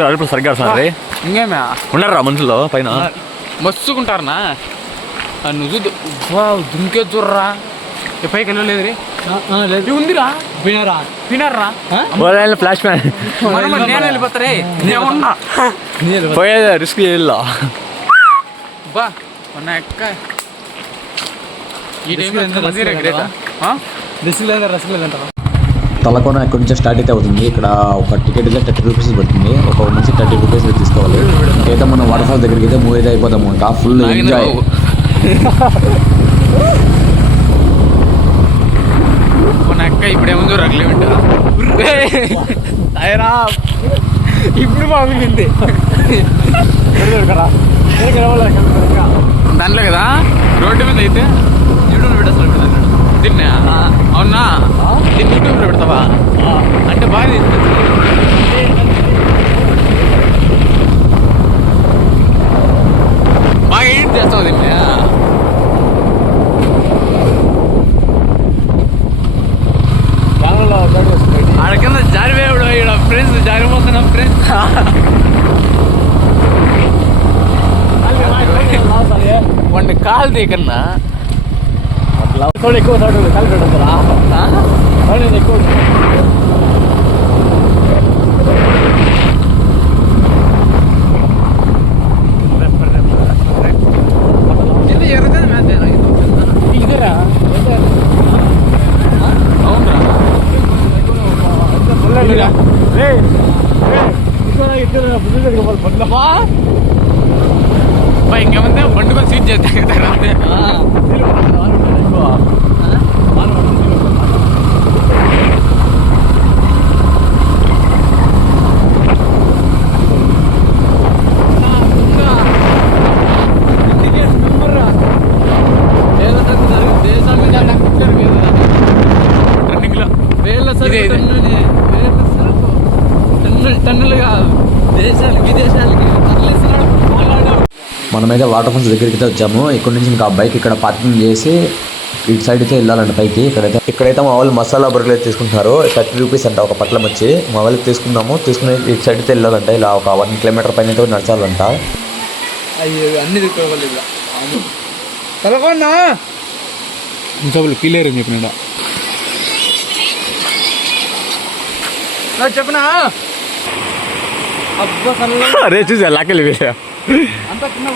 అడుపు సరిగ్గా వస్తున్నారు ఇంకేమే? ఉన్నారా మనుషులు పైన? మస్తుకుంటారనా ఆ నువ్వు చూద్దు దుంకే చూడరా పైకి వెళ్ళలేదు రే. లేదు. ఉందిరా? వినర్రా? వాళ్ళ ఫ్లాష్ మ్యాన్. నేను వెళ్ళిపోతారే పోయేది రిస్క్ చేయాల. బా మన ఎక్క ఈ టైంలో గ్రేట్ లేదా? రిస్క్ లేదా రస్క్ లేదంటారా తలకోన ఇక్కడ నుంచి స్టార్ట్ అయితే అవుతుంది. ఇక్కడ ఒక టికెట్ అయితే థర్టీ రూపీస్ పడుతుంది. ఒక మనిషి థర్టీ రూపీస్ తీసుకోవాలి. అయితే మనం వాటర్ ఫాల్ దగ్గరికి అయితే మూవ్ అయితే అయిపోతాము. ఇంకా ఫుల్ ఎంజాయ్ అక్క ఇప్పుడు బాగుంది దాంట్లో కదా? రోడ్డు మీద అయితే. పెట్టేస్తాడు అవునా దీన్ని యూట్యూబ్లో పెడతావా అంటే బాగా తింటుంది. బాగా ఎడిట్ చేస్తావు దీన్ని ఆడ కింద జారిపోయాడు ఇక్కడ ఫ్రెండ్స్ జారిపోతున్నాం ఫ్రెండ్స్ వాడిని కాలు తీకన్నా ಲಾಭ ಕೋಳಿ ಕೂತ್ ಹೊಡೋದು ಕಲ್ಬಿಡೋದು ಲಾಭ ಹೊಳೆ ಕೂಡಿ இங்க வந்து பண்டுக்கும் சீட் சேர்த்தாங்க ట్రెండింగ్ దేశాలు విదేశాలకి మనమైతే వాటర్ ఫాల్స్ దగ్గరికి వచ్చాము. ఇక్కడ నుంచి ఇంకా బైక్ ఇక్కడ పార్కింగ్ చేసి ఇటు సైడ్ అయితే వెళ్ళాలంట పైకి. ఇక్కడైతే ఇక్కడైతే మా వాళ్ళు మసాలా బర్గర్లు అయితే తీసుకుంటున్నారు. థర్టీ రూపీస్ అంట ఒక పట్లం వచ్చి. మా వాళ్ళకి తీసుకుందాము. తీసుకుని ఇటు సైడ్ అయితే వెళ్ళాలంట. ఇలా ఒక వన్ కిలోమీటర్ పైన అయితే నడచాలంట. అయ్యో అన్ని తలకొన్నా? క్లియర్ అని చెప్పినాడు? చెప్పనా? అబ్బా సల్ల అరే చూసా లాకెళ్ళి అంత కింద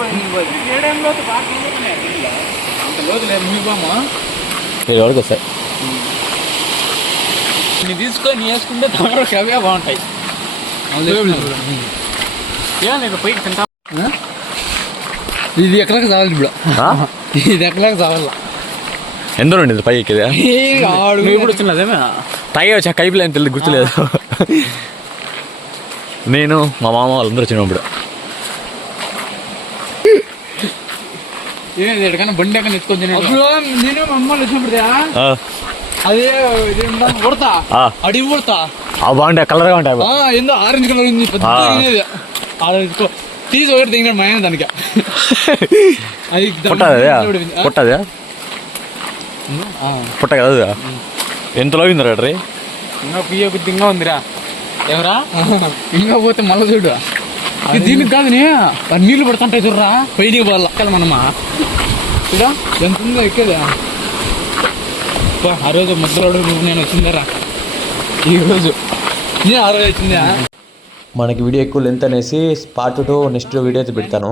వరకు వస్తాయి తీసుకొని వేసుకుంటే తమరకు అవే బాగుంటాయి. ఏం లేదు. పైకి తింటా. ఇది ఎక్కడికి చావాలి ఇప్పుడు? ఇది ఎక్కడికి చావాల ఎంత ఉండేది పై ఎక్కేదా? ఇప్పుడు వచ్చినదేమే తాగే వచ్చా కైపులు అని తెలియదు గుర్తులేదు. నేను మా మామ వాళ్ళందరూ వచ్చినప్పుడు ఎక్కడికైనా బండి ఎక్కడ ఎత్తుకొని తినేది అప్పుడు నేను మా అమ్మ వచ్చినప్పుడు అదే కొడతా? ఆ, అడిగి కొడతా? బాగుంటాయి కలర్గా ఉంటాయి ఆ, ఏందో ఆరెంజ్ కలర్ ఉంది పెద్ద కలర్. తీసి ఒకటి దిగినాడు మా ఆయన దానికి. అది పుట్టదే. పుట్ట కదా? ఎంతలో అయింది రే ఇంకా పియ్య కొద్దిగా ఉందిరా. ఎవరా? ఇంకా పోతే మళ్ళీ చూడు. దీనికి కాదు నే. ఆ నీళ్ళు పడుతుంటాయి చూడరా? బయటికి పోవాల. ఎక్కాలి మనమా? చూడా ఎంత ఉందో ఎక్కేదా? ఆ రోజు ముద్రలోడు నువ్వు నేను వచ్చిందరా? ఈ రోజు. నేను ఆ రోజు వచ్చిందా. మనకి వీడియో ఎక్కువ లెంత్ అనేసి పార్ట్ టూ నెక్స్ట్ వీడియో అయితే పెడతాను.